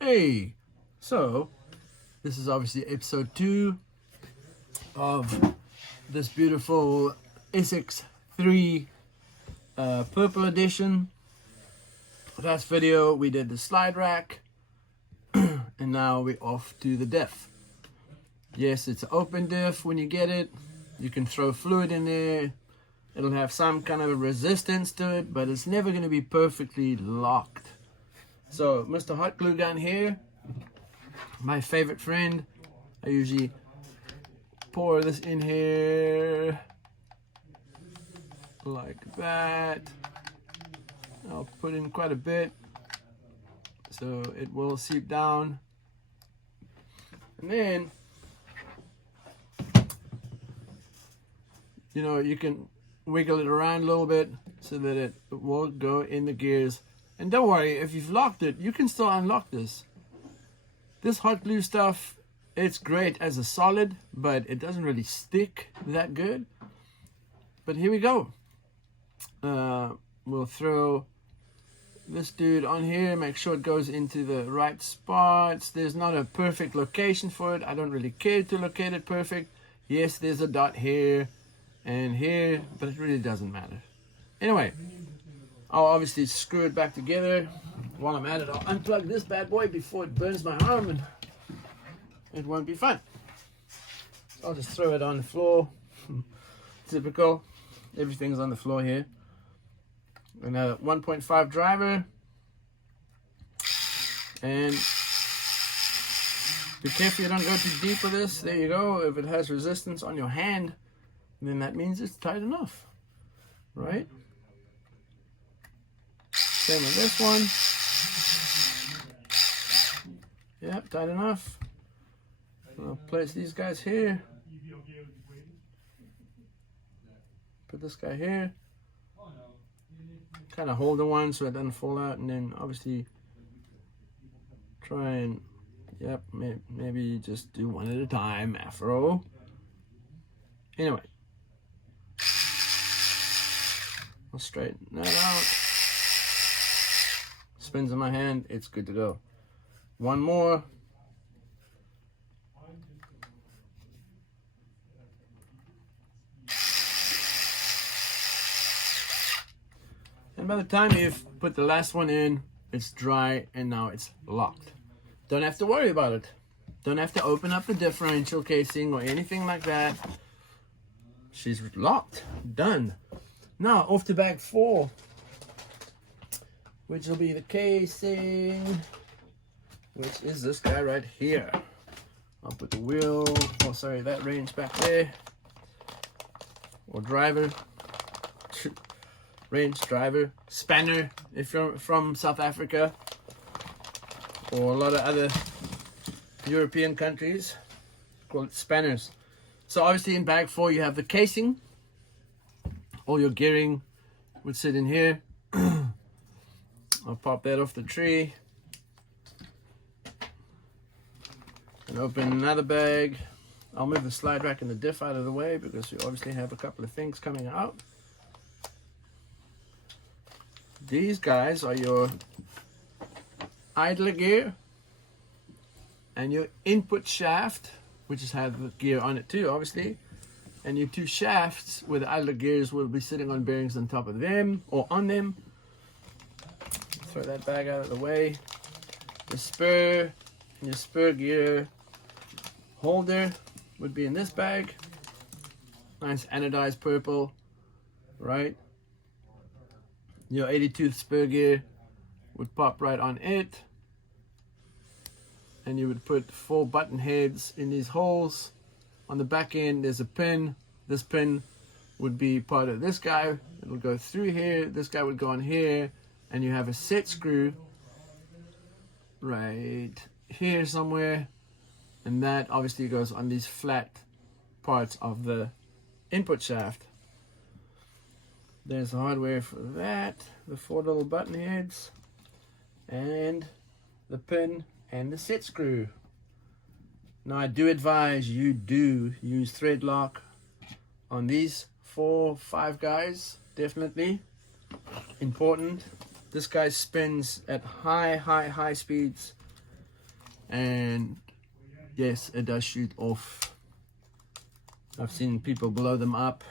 Hey, so this is obviously episode 2 of this beautiful Sxiii purple edition. Last video we did the slide rack, and now we're off to the diff. Yes, it's an open diff. When you get it, you can throw fluid in there. It'll have some kind of a resistance to it, but it's never going to be perfectly locked. So Mr. Hot Glue Gun here, my favorite friend. I usually pour this in here like that. I'll put in quite a bit so it will seep down, and then you can wiggle it around a little bit so that it will go in the gears. And don't worry, if you've locked it, you can still unlock this. This hot glue stuff, it's great as a solid, but it doesn't really stick that good. But here we go. We'll throw this dude on here, make sure it goes into the right spots. There's not a perfect location for it. I don't really care to locate it perfect. Yes, there's a dot here and here, but it really doesn't matter. Anyway, I'll obviously screw it back together. While I'm at it, I'll unplug this bad boy before it burns my arm, and it won't be fun. So I'll just throw it on the floor. Typical. Everything's on the floor here. Another 1.5 driver. And be careful you don't go too deep with this. There you go. If it has resistance on your hand, then that means it's tight enough, right? Same with this one. Yep, tight enough. I'll place these guys here. Put this guy here. Kind of hold the one so it doesn't fall out, and then obviously try and, yep, maybe just do one at a time, Afro. Anyway, I'll straighten that out. Spins in my hand, it's good to go. One more. And by the time you've put the last one in, it's dry and now it's locked. Don't have to worry about it. Don't have to open up the differential casing or anything like that. She's locked. Done. Now off to bag 4, which will be the casing, which is this guy right here. I'll put the wheel, oh sorry, that range back there, or driver, range, driver, spanner if you're from South Africa, or a lot of other European countries, call it spanners. So obviously in bag 4 you have the casing. All your gearing would sit in here. I'll pop that off the tree and open another bag. I'll move the slide rack and the diff out of the way because we obviously have a couple of things coming out. These guys are your idler gear and your input shaft, which has had the gear on it too, obviously. And your 2 shafts with the idler gears will be sitting on bearings on top of them or on them. Throw that bag out of the way. Your spur and your spur gear holder would be in this bag. Nice anodized purple, right? Your YD-2 spur gear would pop right on it. And you would put 4 button heads in these holes. On the back end, there's a pin. This pin would be part of this guy. It will go through here. This guy would go on here. And you have a set screw right here somewhere. And that obviously goes on these flat parts of the input shaft. There's the hardware for that. The 4 little button heads. And the pin and the set screw. Now I do advise you do use thread lock on these 4-5 guys, definitely important. This guy spins at high speeds, and yes, it does shoot off. I've seen people blow them up.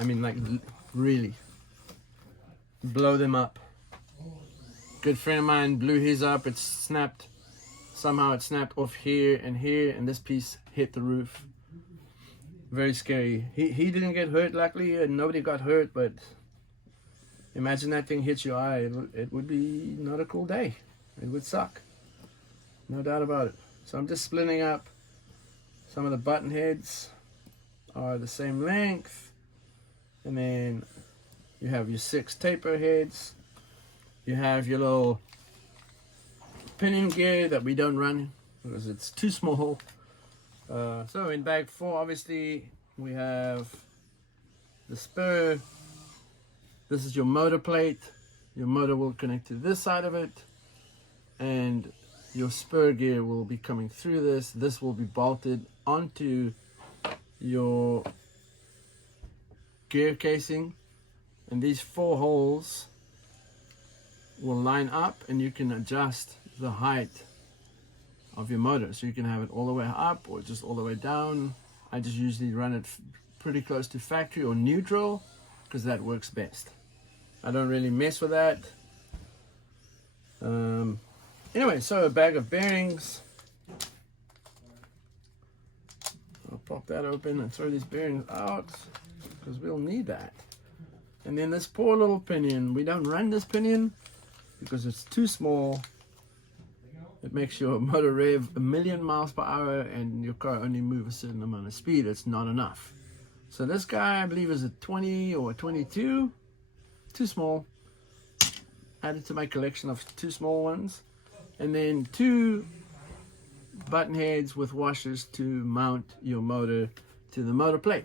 I mean, like, really blow them up. Good friend of mine blew his up. It snapped. Somehow it snapped off here, and this piece hit the roof. Very scary. He didn't get hurt, luckily, and nobody got hurt, but imagine that thing hits your eye. It would be not a cool day. It would suck. No doubt about it. So I'm just splitting up. Some of the button heads are the same length. And then you have your 6 taper heads. You have your little pinning gear that we don't run because it's too small. So in bag 4, obviously, we have the spur. This is your motor plate. Your motor will connect to this side of it. And your spur gear will be coming through this. This will be bolted onto your gear casing, and these 4 holes will line up, and you can adjust the height of your motor, so you can have it all the way up or just all the way down. I just usually run it pretty close to factory or neutral because that works best. I don't really mess with that. Anyway, so a bag of bearings. I'll pop that open and throw these bearings out because we'll need that. And then this poor little pinion. We don't run this pinion because it's too small. It makes your motor rev 1,000,000 miles per hour and your car only move a certain amount of speed. It's not enough. So this guy, I believe, is a 20 or a 22. Too small. Added to my collection of 2 small ones. And then 2 button heads with washers to mount your motor to the motor plate.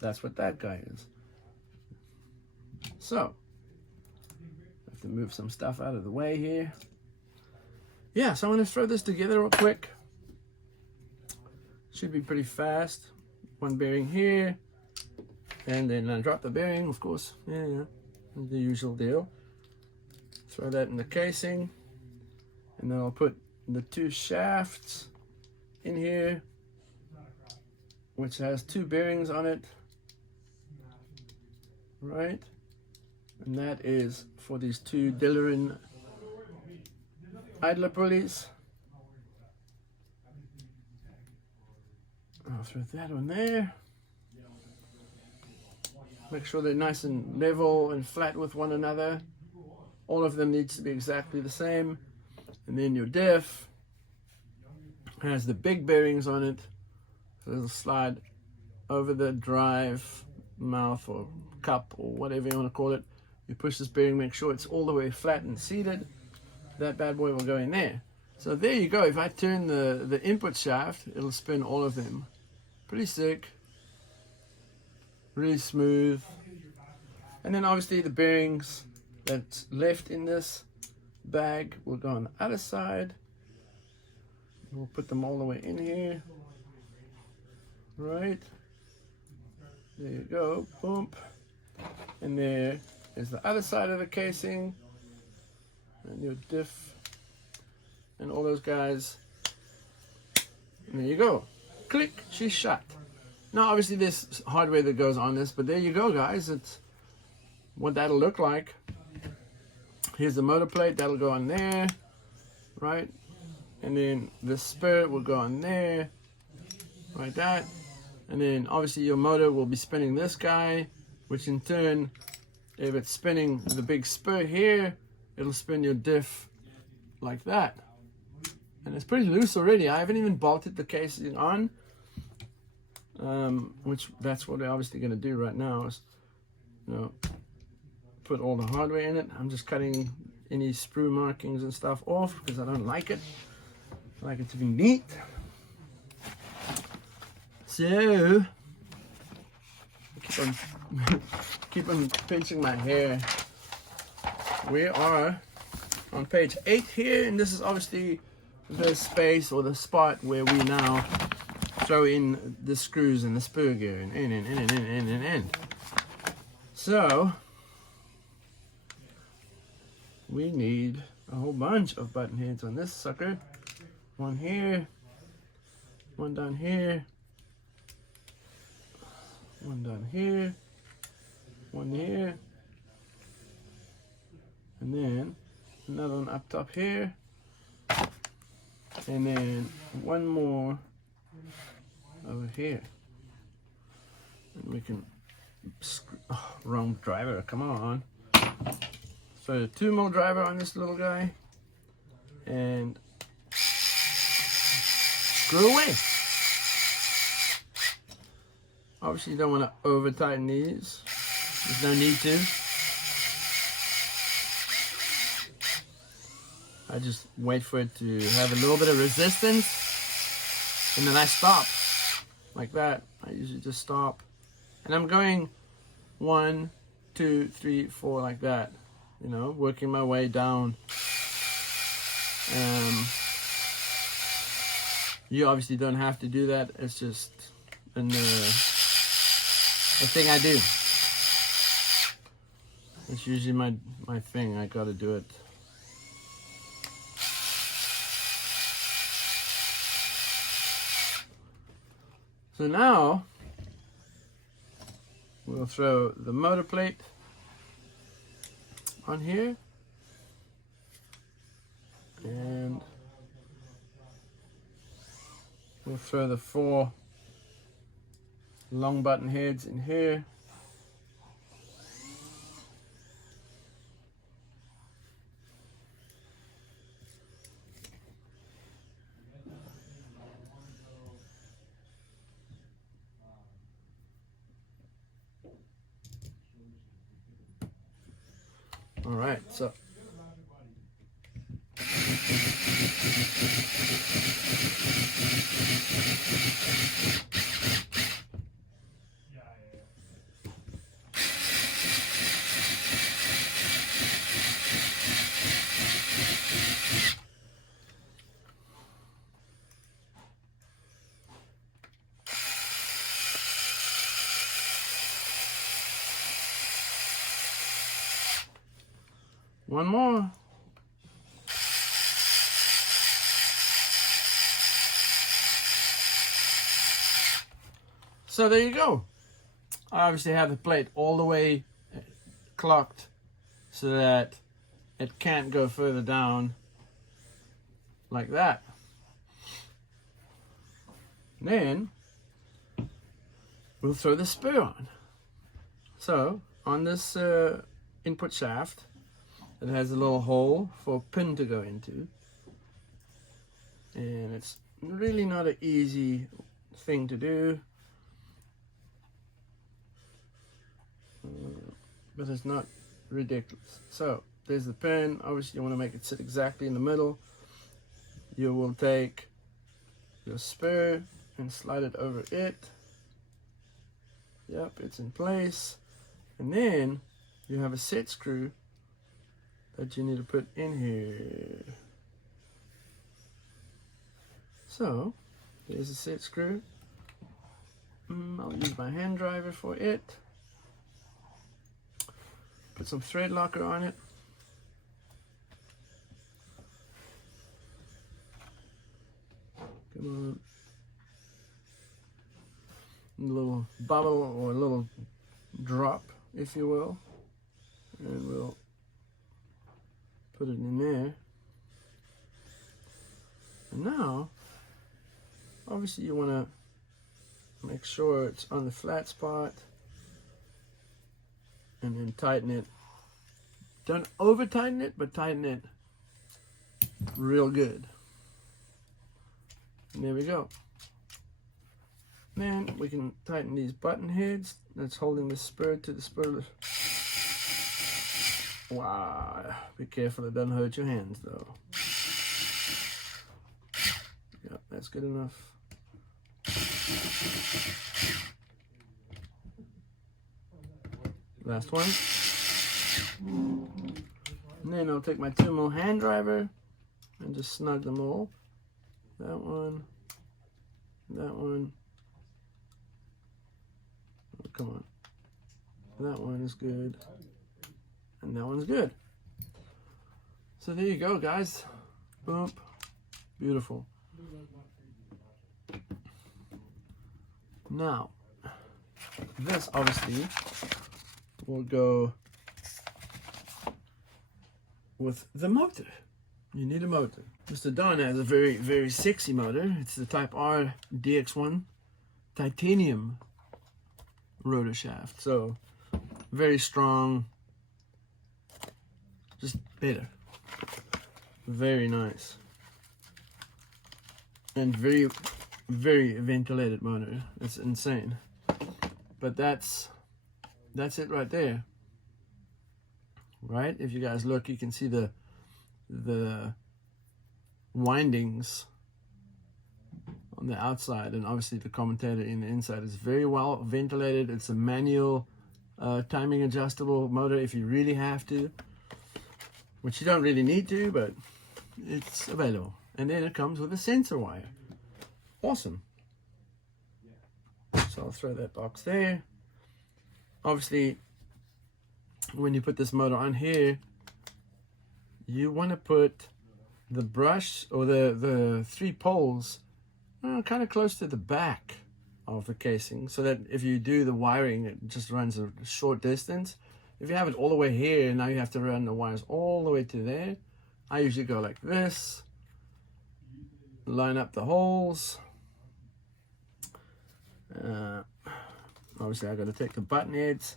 That's what that guy is. So, I have to move some stuff out of the way here. Yeah, so I'm going to throw this together real quick. Should be pretty fast. 1 bearing here. And then I drop the bearing, of course. Yeah, the usual deal. Throw that in the casing. And then I'll put the 2 shafts in here, which has 2 bearings on it. Right? And that is for these 2 Dillerin idler pulleys. I'll throw that on there. Make sure they're nice and level and flat with one another. All of them needs to be exactly the same. And then your diff has the big bearings on it. So it'll slide over the drive mouth or cup or whatever you want to call it. You push this bearing, make sure it's all the way flat and seated. That bad boy will go in there. So there you go. If I turn the input shaft, it'll spin all of them. Pretty sick. Really smooth. And then obviously the bearings that's left in this bag will go on the other side. We'll put them all the way in here. Right. There you go. Boom. And there is the other side of the casing. And your diff. And all those guys. And there you go. Click. She's shut. Now obviously there's hardware that goes on this, but there you go, guys. It's what that'll look like. Here's the motor plate. That'll go on there. Right. And then the spur will go on there. Like that. And then obviously your motor will be spinning this guy, which in turn, if it's spinning the big spur here, it'll spin your diff like that. And it's pretty loose already. I haven't even bolted the casing on, which that's what we're obviously going to do right now is, you know, put all the hardware in it. I'm just cutting any sprue markings and stuff off because I don't like it. I like it to be neat. So, keep on pinching my hair. We are on page 8 here, and this is obviously the space or the spot where we now throw in the screws and the spur gear and in. So, we need a whole bunch of button heads on this sucker. One here, one down here, one down here, one here, and then another one up top here, and then one more over here. And we can, wrong driver, come on. So 2 more driver on this little guy, and screw away. Obviously you don't want to over tighten these. There's no need to. I just wait for it to have a little bit of resistance, and then I stop like that. I usually just stop, and I'm going 1, 2, 3, 4 like that, you know, working my way down. You obviously don't have to do that. It's just a thing I do. It's usually my thing. I gotta do it. So now we'll throw the motor plate on here, and we'll throw the 4 long button heads in here. All right, so one more. So there you go. I obviously have the plate all the way clocked so that it can't go further down like that. Then we'll throw the spur on. So on this input shaft, it has a little hole for a pin to go into, and it's really not an easy thing to do, but it's not ridiculous. So there's the pin. Obviously you want to make it sit exactly in the middle. You will take your spur and slide it over it. Yep, it's in place. And then you have a set screw that you need to put in here. So there's a set screw. I'll use my hand driver for it. Put some thread locker on it. Come on. A little bubble or a little drop, if you will. And we'll put it in there. And now, obviously you want to make sure it's on the flat spot, and then tighten it. Don't over tighten it, but tighten it real good. And there we go. Then we can tighten these button heads that's holding the spur to the spur. Wow, be careful it doesn't hurt your hands though. Yep, that's good enough. Last one. And then I'll take my 2 more hand driver and just snug them all. That one, that one. Oh, come on. That one is good. And that one's good. So there you go, guys. Boom. Beautiful. Now, this obviously will go with the motor. You need a motor. Mr. Don has a very, very sexy motor. It's the Type R DX1 titanium rotor shaft. So, very strong. Just better. Very nice. And very, very ventilated motor. It's insane. But that's it right there. Right? If you guys look, you can see the windings on the outside, and obviously the commutator in the inside is very well ventilated. It's a manual timing adjustable motor if you really have to, which you don't really need to, but it's available. And then it comes with a sensor wire. Awesome. So I'll throw that box there. Obviously, when you put this motor on here, you want to put the brush or the 3 poles kind of close to the back of the casing, so that if you do the wiring, it just runs a short distance. If you have it all the way here, now you have to run the wires all the way to there. I usually go like this, line up the holes. Obviously I got to take the button heads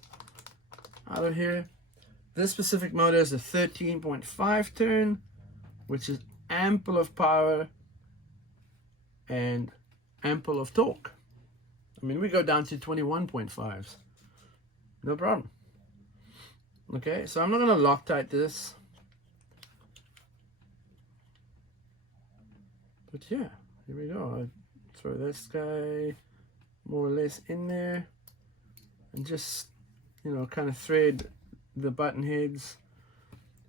out of here. This specific motor is a 13.5 turn, which is ample of power and ample of torque. I mean, we go down to 21.5s, no problem. Okay, so I'm not going to Loctite this, but yeah, here we go. I throw this guy more or less in there, and just, you know, kind of thread the button heads,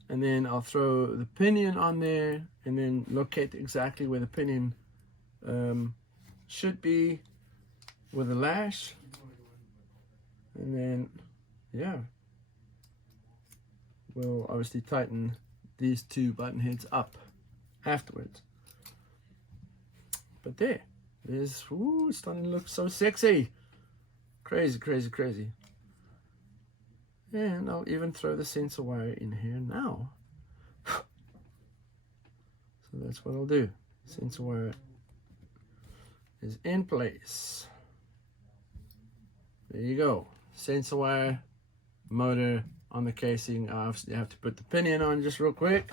and then I'll throw the pinion on there, and then locate exactly where the pinion should be with a lash, and then yeah, we'll obviously tighten these 2 button heads up afterwards. But there's, ooh, it's starting to look so sexy. Crazy, crazy, crazy. And I'll even throw the sensor wire in here now. So that's what I'll do. Sensor wire is in place. There you go. Sensor wire, motor on the casing. I obviously have to put the pinion on just real quick.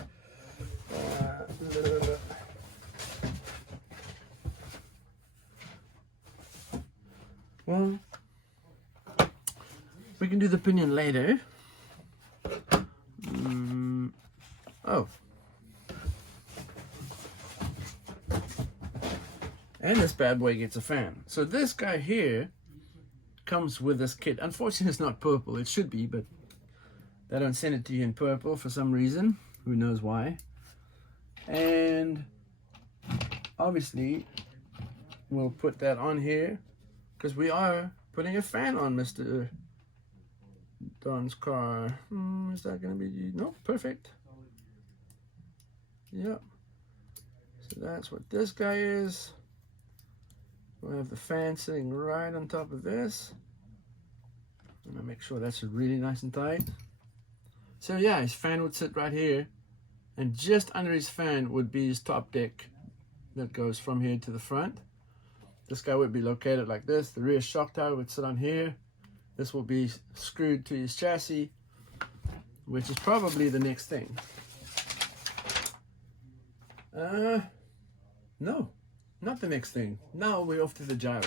Well, we can do the pinion later. Oh. And this bad boy gets a fan. So this guy here comes with this kit. Unfortunately, it's not purple. It should be, but they don't send it to you in purple for some reason. Who knows why. And obviously, we'll put that on here, because we are putting a fan on Mr. Don's car. Is that going to be... No, perfect. Yep. So that's what this guy is. We'll have the fan sitting right on top of this. I'm going to make sure that's really nice and tight. So yeah, his fan would sit right here. And just under his fan would be his top deck that goes from here to the front. This guy would be located like this. The rear shock tower would sit on here. This will be screwed to his chassis, which is probably the next thing. No, not the next thing. Now we're off to the gyro.